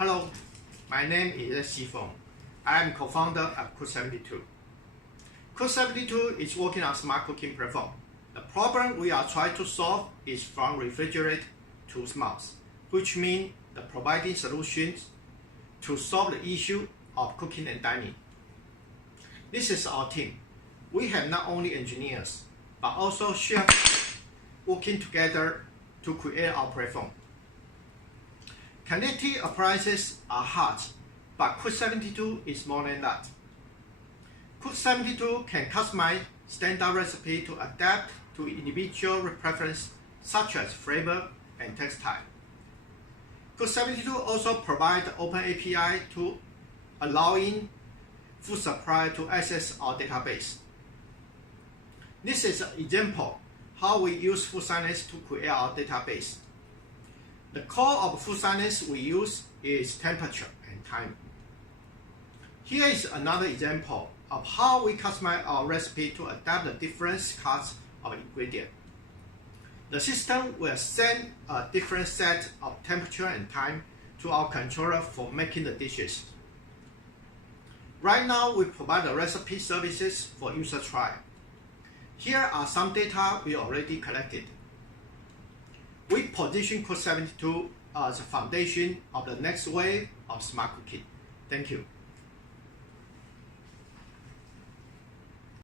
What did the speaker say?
Hello, my name is Xifeng. I am co-founder of Cook72. Cook72 is working on smart cooking platform. The problem we are trying to solve is from refrigerator to smart, which means the providing solutions to solve the issue of cooking and dining. This is our team. We have not only engineers, but also chefs working together to create our platform. Connected appliances are hard, but Cook72 is more than that. Cook72 can customize standard recipe to adapt to individual preferences such as flavor and textile. Cook72 also provides open API to allowing food supply to access our database. This is an example how we use food science to create our database. The core of food science we use is temperature and time. Here is another example of how we customize our recipe to adapt the different cuts of ingredients. The system will send a different set of temperature and time to our controller for making the dishes. Right now, we provide the recipe services for user trial. Here are some data we already collected. We position Cook72 as the foundation of the next wave of smart cooking. Thank you.